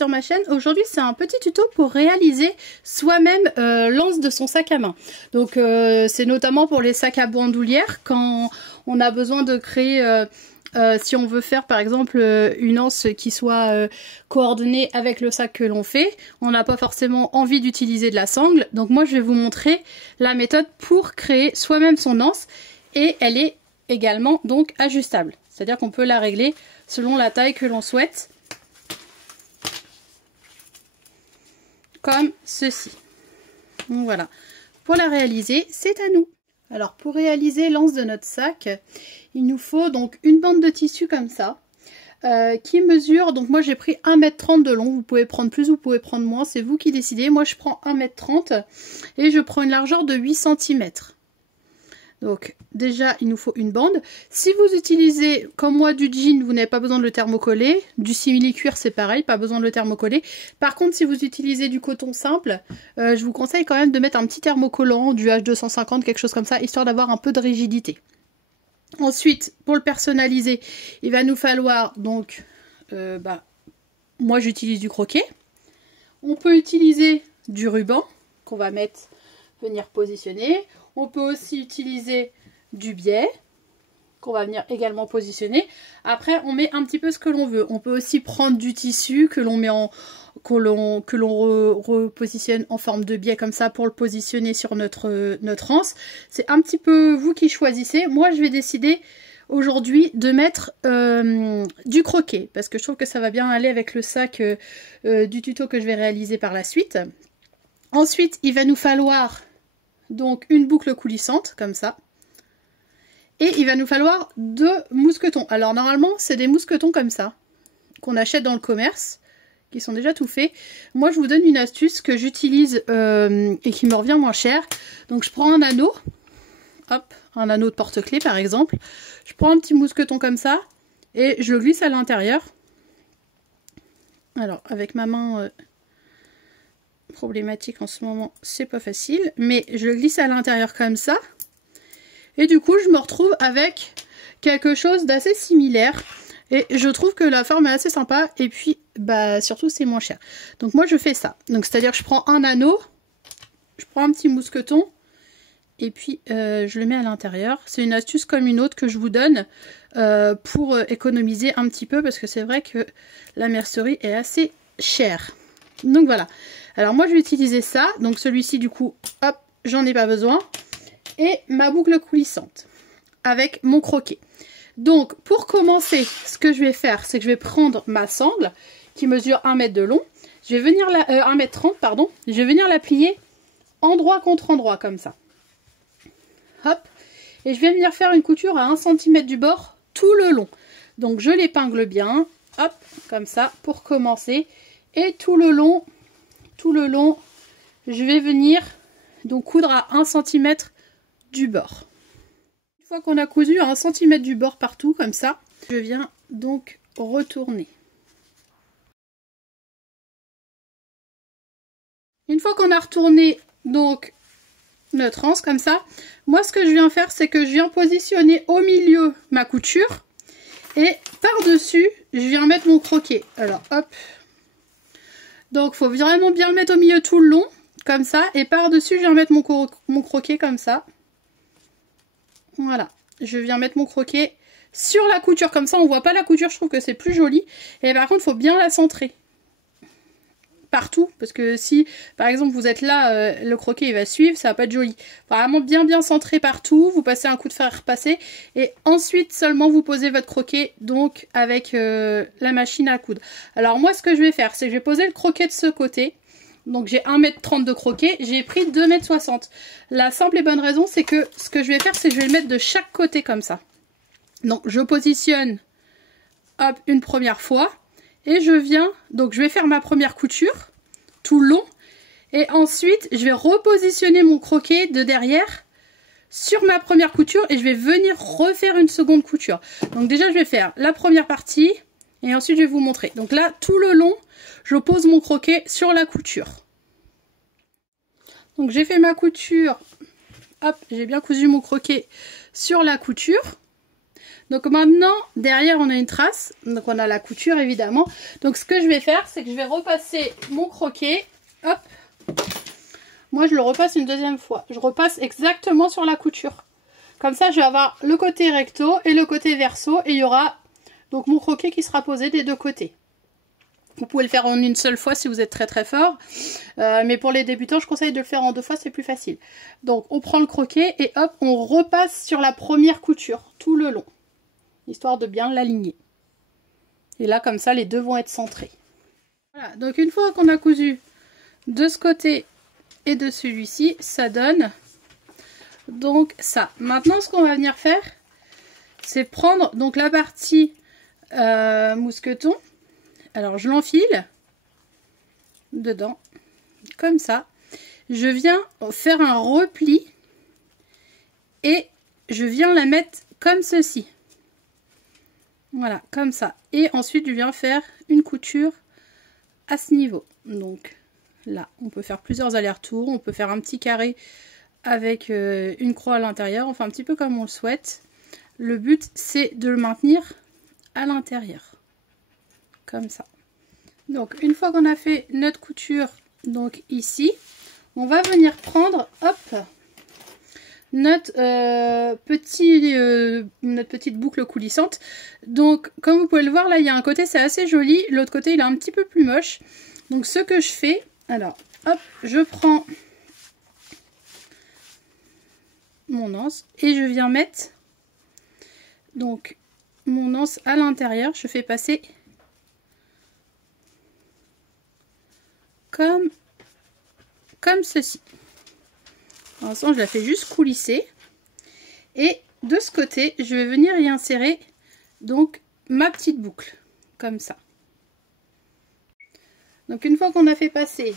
sur ma chaîne. Aujourd'hui c'est un petit tuto pour réaliser soi-même l'anse de son sac à main. Donc c'est notamment pour les sacs à bandoulière quand on a besoin de créer, si on veut faire par exemple une anse qui soit coordonnée avec le sac que l'on fait. On n'a pas forcément envie d'utiliser de la sangle. Donc moi je vais vous montrer la méthode pour créer soi-même son anse et elle est également donc ajustable. C'est-à-dire qu'on peut la régler selon la taille que l'on souhaite. Comme ceci. Donc voilà. Pour la réaliser, c'est à nous. Alors pour réaliser l'anse de notre sac, il nous faut donc une bande de tissu comme ça. Qui mesure, donc moi j'ai pris 1,30 m de long, vous pouvez prendre plus, vous pouvez prendre moins, c'est vous qui décidez. Moi je prends 1,30 m et je prends une largeur de 8 cm. Donc déjà il nous faut une bande. Si vous utilisez comme moi du jean, vous n'avez pas besoin de le thermocoller. Du simili-cuir c'est pareil, pas besoin de le thermocoller. Par contre si vous utilisez du coton simple, je vous conseille quand même de mettre un petit thermocollant, du H250, quelque chose comme ça, histoire d'avoir un peu de rigidité. Ensuite, pour le personnaliser, il va nous falloir donc, moi j'utilise du croquet. On peut utiliser du ruban qu'on va venir positionner. On peut aussi utiliser du biais qu'on va venir également positionner. Après, on met un petit peu ce que l'on veut. On peut aussi prendre du tissu que l'on met que l'on repositionne en forme de biais comme ça pour le positionner sur notre anse. C'est un petit peu vous qui choisissez. Moi, je vais décider aujourd'hui de mettre du croquet parce que je trouve que ça va bien aller avec le sac du tuto que je vais réaliser par la suite. Ensuite, il va nous falloir donc une boucle coulissante comme ça. Et il va nous falloir 2 mousquetons. Alors normalement c'est des mousquetons comme ça qu'on achète dans le commerce, qui sont déjà tout faits. Moi je vous donne une astuce que j'utilise et qui me revient moins cher. Donc je prends un anneau, hop, un anneau de porte-clés par exemple. Je prends un petit mousqueton comme ça et je le glisse à l'intérieur. Alors avec ma main problématique en ce moment, c'est pas facile, mais je le glisse à l'intérieur comme ça. Et du coup, je me retrouve avec quelque chose d'assez similaire. Et je trouve que la forme est assez sympa. Et puis, surtout, c'est moins cher. Donc moi, je fais ça. Donc, c'est-à-dire que je prends un anneau, je prends un petit mousqueton, et puis je le mets à l'intérieur. C'est une astuce comme une autre que je vous donne pour économiser un petit peu. Parce que c'est vrai que la mercerie est assez chère. Donc voilà. Alors moi, je vais utiliser ça. Donc celui-ci, du coup, hop, j'en ai pas besoin. Et ma boucle coulissante avec mon croquet. Donc pour commencer, ce que je vais faire, c'est que je vais prendre ma sangle qui mesure 1 m de long. Je vais venir 1,30 m, pardon. Je vais venir la plier endroit contre endroit comme ça. Hop. Et je vais venir faire une couture à 1 cm du bord tout le long. Donc je l'épingle bien. Hop, comme ça pour commencer. Et tout le long, je vais venir donc coudre à 1 cm du bord. Une fois qu'on a cousu à 1 cm du bord partout comme ça, je viens donc retourner. Une fois qu'on a retourné donc notre anse comme ça, moi ce que je viens faire, c'est que je viens positionner au milieu ma couture et par-dessus je viens mettre mon croquet. Alors hop, donc il faut vraiment bien le mettre au milieu tout le long comme ça, et par-dessus je viens mettre mon croquet comme ça. Voilà, je viens mettre mon croquet sur la couture, comme ça on voit pas la couture, je trouve que c'est plus joli. Et par contre, il faut bien la centrer partout, parce que si par exemple vous êtes là, le croquet il va suivre, ça va pas être joli. Vraiment bien centré partout, vous passez un coup de fer repasser, et ensuite seulement vous posez votre croquet donc avec la machine à coudre. Alors moi ce que je vais faire, c'est que je vais poser le croquet de ce côté. Donc j'ai 1,30 m de croquet, j'ai pris 2,60 m. La simple et bonne raison, c'est que ce que je vais faire, c'est que je vais le mettre de chaque côté comme ça. Donc je positionne, hop, une première fois. Et je viens, donc je vais faire ma première couture, tout le long. Et ensuite, je vais repositionner mon croquet de derrière sur ma première couture. Et je vais venir refaire une seconde couture. Donc déjà, je vais faire la première partie. Et ensuite, je vais vous montrer. Donc là, tout le long, je pose mon croquet sur la couture. Donc j'ai fait ma couture. Hop, j'ai bien cousu mon croquet sur la couture. Donc maintenant, derrière on a une trace, donc on a la couture évidemment. Donc ce que je vais faire, c'est que je vais repasser mon croquet, hop. Moi je le repasse une deuxième fois, je repasse exactement sur la couture. Comme ça je vais avoir le côté recto et le côté verso et il y aura donc mon croquet qui sera posé des deux côtés. Vous pouvez le faire en une seule fois si vous êtes très très fort. Mais pour les débutants, je conseille de le faire en 2 fois, c'est plus facile. Donc on prend le croquet et hop, on repasse sur la première couture tout le long. Histoire de bien l'aligner. Et là, comme ça, les deux vont être centrés. Voilà, donc une fois qu'on a cousu de ce côté et de celui-ci, ça donne donc ça. Maintenant, ce qu'on va venir faire, c'est prendre donc la partie mousqueton. Alors je l'enfile dedans, comme ça. Je viens faire un repli et je viens la mettre comme ceci. Voilà, comme ça. Et ensuite je viens faire une couture à ce niveau. Donc là, on peut faire plusieurs allers-retours, on peut faire un petit carré avec une croix à l'intérieur, enfin un petit peu comme on le souhaite. Le but c'est de le maintenir à l'intérieur. Comme ça. Donc une fois qu'on a fait notre couture donc ici, on va venir prendre hop notre petite boucle coulissante. Donc comme vous pouvez le voir là, il y a un côté c'est assez joli, l'autre côté il est un petit peu plus moche. Donc ce que je fais, alors hop, je prends mon anse et je viens mettre donc mon anse à l'intérieur. Je fais passer comme ceci. Pour l'instant, je la fais juste coulisser. Et de ce côté, je vais venir y insérer donc ma petite boucle, comme ça. Donc une fois qu'on a fait passer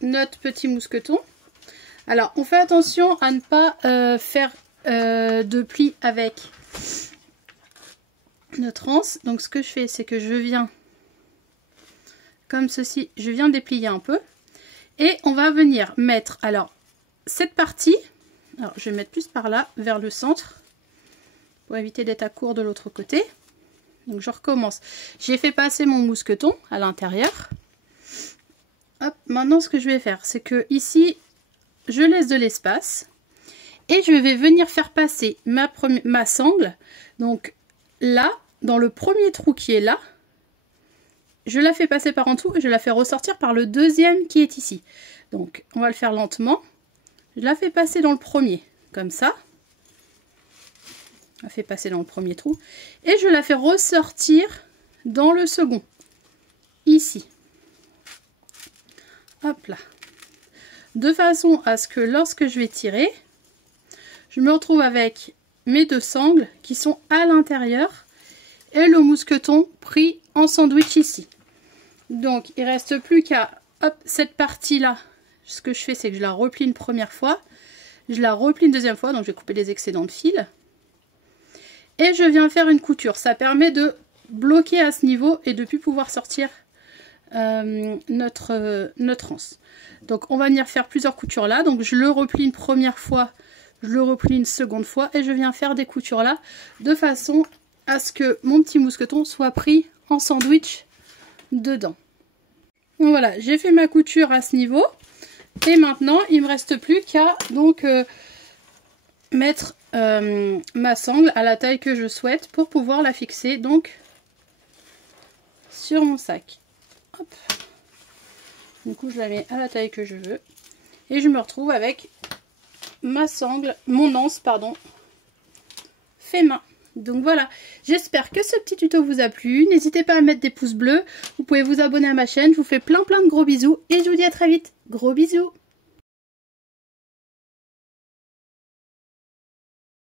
notre petit mousqueton, alors on fait attention à ne pas faire de plis avec notre anse. Donc ce que je fais, c'est que je viens comme ceci, je viens déplier un peu et on va venir mettre alors cette partie, alors je vais mettre plus par là vers le centre pour éviter d'être à court de l'autre côté. Donc je recommence, j'ai fait passer mon mousqueton à l'intérieur. Hop, maintenant ce que je vais faire, c'est que ici je laisse de l'espace et je vais venir faire passer ma sangle, donc là dans le premier trou qui est là. Je la fais passer par en dessous et je la fais ressortir par le deuxième qui est ici. Donc on va le faire lentement. Je la fais passer dans le premier, comme ça. Je la fais passer dans le premier trou. Et je la fais ressortir dans le second. Ici. Hop là. De façon à ce que lorsque je vais tirer, je me retrouve avec mes deux sangles qui sont à l'intérieur. Et le mousqueton pris en sandwich ici. Donc il reste plus qu'à cette partie là. Ce que je fais, c'est que je la replie une première fois, je la replie une deuxième fois, donc je vais couper les excédents de fil et je viens faire une couture. Ça permet de bloquer à ce niveau et de plus pouvoir sortir notre anse. Donc on va venir faire plusieurs coutures là. Donc je le replie une première fois, je le replie une seconde fois et je viens faire des coutures là de façon à ce que mon petit mousqueton soit pris en sandwich dedans. Donc voilà, j'ai fait ma couture à ce niveau et maintenant il me reste plus qu'à donc mettre ma sangle à la taille que je souhaite pour pouvoir la fixer donc sur mon sac. Hop. Du coup je la mets à la taille que je veux et je me retrouve avec ma sangle, mon anse pardon, fait main. Donc voilà, j'espère que ce petit tuto vous a plu. N'hésitez pas à mettre des pouces bleus. Vous pouvez vous abonner à ma chaîne. Je vous fais plein de gros bisous et je vous dis à très vite. Gros bisous.